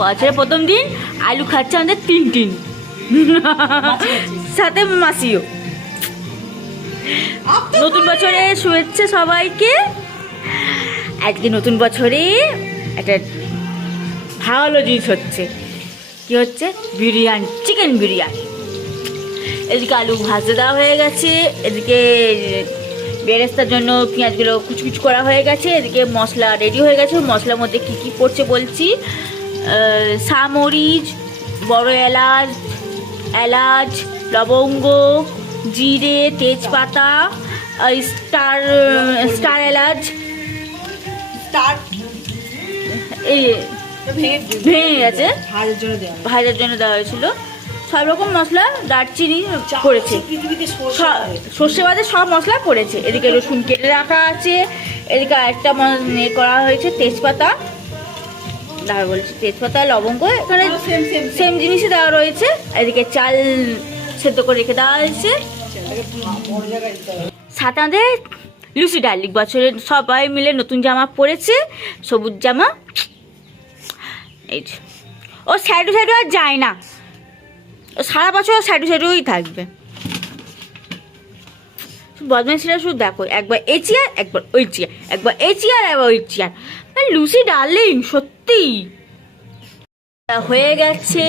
বছরের প্রথম দিন আলু খাচ্ছে আমাদের তিন তিন। সাথে মাসিও। নতুন বছরে শুভেচ্ছা সবাইকে। আজকে নতুন বছরে একটা ভালো জিনিস হচ্ছে। কি হচ্ছে? বিরিয়ানি চিকেন বিরিয়ানি। এদিকে আলু ভাজতে দেওয়া হয়ে গেছে। এদিকে বেরেস্তার জন্য পেঁয়াজগুলো কুচি কুচি করা হয়ে গেছে। এদিকে মশলা রেডি হয়ে গেছে। মশলার মধ্যে কী কী পড়ছে বলছি? সামরিচ বড় এলাচ এলাচ লবঙ্গ জিরে তেজপাতা স্টার স্টার এলাচ ভেঙে গেছে। ভাজের জন্য দেওয়া ভাজার জন্য দেওয়া হয়েছিল। সব রকম মশলা দারচিনি করেছে। সর্ষে বাদে সব মশলা পড়েছে এদিকে রসুন কেটে রাখা আছে। এদিকে একটা করা হয়েছে তেজপাতা। দাঁড়া বলছি তেজপাতা লবঙ্গ এখানে সেম সেম জিনিসই দেওয়া রয়েছে। এদিকে চাল সেদ্ধ করে রেখে দেওয়া হয়েছে। সাথে লুচি ডার্লিং বছরে সবাই মিলে নতুন জামা পরেছে সবুজ জামা। এই। ও স্যাডু স্যাডু আর যায় না। ও সারা বছর স্যাডু স্যাডুই থাকবে। বদমাইশিরা শুধু দেখো একবার এই চেয়ার একবার ওই চেয়ার একবার এই চেয়ার একবার ওই চেয়ার। লুসি ডার্লিং সত্যি। হয়ে গেছে।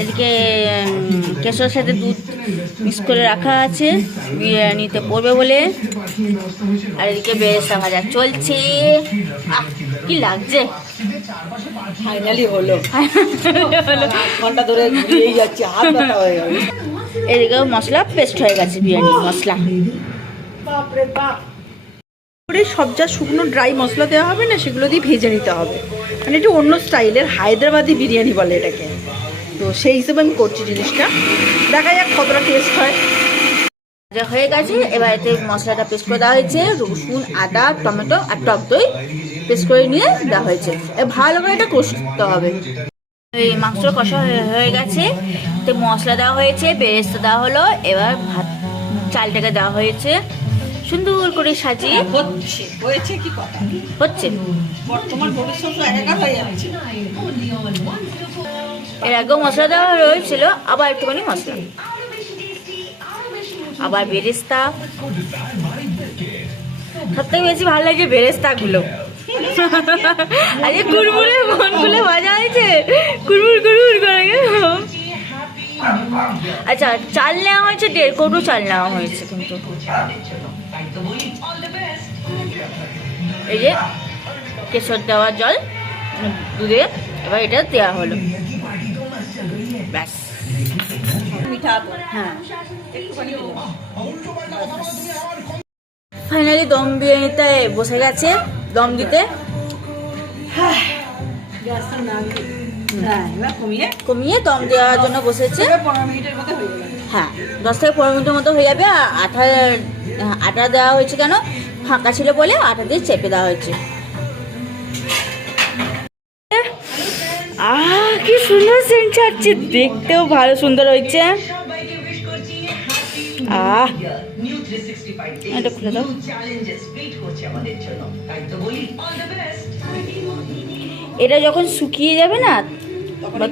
এদিকে উম, কেশরের সাথে দুধ মিক্স করে রাখা আছে। বিরিয়ানিতে পড়বে বলে। আর এদিকে বেরেস্তা ভাজা চলছে। কি লাগছে? ফাইনালি হলো। ঘণ্টা ধরে যাচ্ছে হাত ব্যথা হয়ে যাবে এদিকে মশলা পেস্ট হয়ে গেছে বিরিয়ানি মশলা। বাপরে বাপ। করে সব যা শুকনো ড্রাই মশলা দেওয়া হবে না, সেগুলো দিয়ে ভেজে নিতে হবে। মানে একটু অন্য স্টাইলের হায়দ্রাবাদি বিরিয়ানি বলে এটাকে। তো সেই হিসেবে আমি করছি জিনিসটা। দেখা যাক কতটা টেস্ট হয়। ভাজা হয়ে গেছে, এবার এতে মশলাটা পেস্ট করে দেওয়া হয়েছে। রসুন, আদা, টমেটো আর টক দই পেস্ট করে নিয়ে দেওয়া হয়েছে। ভালো করে এটা কষতে হবে। এই মাংস কষা হয়ে- হয়ে গেছে। তো মশলা দেওয়া হয়েছে বেরেস্তা দেওয়া হলো। এবার ভাত, চালটাকে দেওয়া হয়েছে। সুন্দর করে সাজিয়ে হচ্ছে। হয়েছে কি কথা? হচ্ছে। বর্তমান ভবিষ্যৎ হয়ে যাচ্ছে এর আগেও মশলা দেওয়া রয়েছিল আবার একটুখানি মশলা। আবার বেরেস্তা। সব থেকে বেশি ভালো লাগে বেরেস্তাগুলো। আরে কুড়মুড়ে মনগুলো ভাজা হয়েছে। কুড়মুড় কুড়মুড় করে আচ্ছা চাল নেওয়া হয়েছে দেড় কৌটো চাল নেওয়া হয়েছে কিন্তু। এই যে কেশর দেওয়া জল দুধে এবার এটা দেওয়া হলো। ব্যাস। হ্যাঁ। ফাইনালি দম বিরিয়ানিতে বসে গেছে দম দিতে। গ্যাসটা হ্যাঁ কমিয়ে। কমিয়ে দম দেওয়ার জন্য বসেছে। হয়ে যাবে। হ্যাঁ দশ থেকে পনেরো মিনিটের মতো হয়ে যাবে আর আটা আটা দেওয়া হয়েছে কেন? ফাঁকা ছিল বলে আটা দিয়ে চেপে দেওয়া হয়েছে। আহ কি সুন্দর সেন্ট ছাড়ছে। দেখতেও ভালো সুন্দর হয়েছে। আহ এটা খুলে দাও। এটা যখন শুকিয়ে যাবে না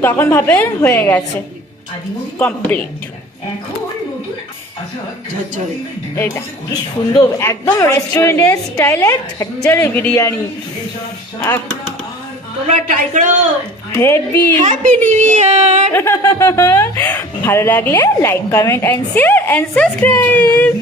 তখন ভাবে হয়ে গেছে। কমপ্লিট ঝরঝরে। এইটা কি সুন্দর একদম রেস্টুরেন্টের ঝরঝরে বিরিয়ানি। আহ তোমরা ট্রাই করো। হেভি হ্যাপি নিউ ইয়ার ভালো লাগলে like comment and share and subscribe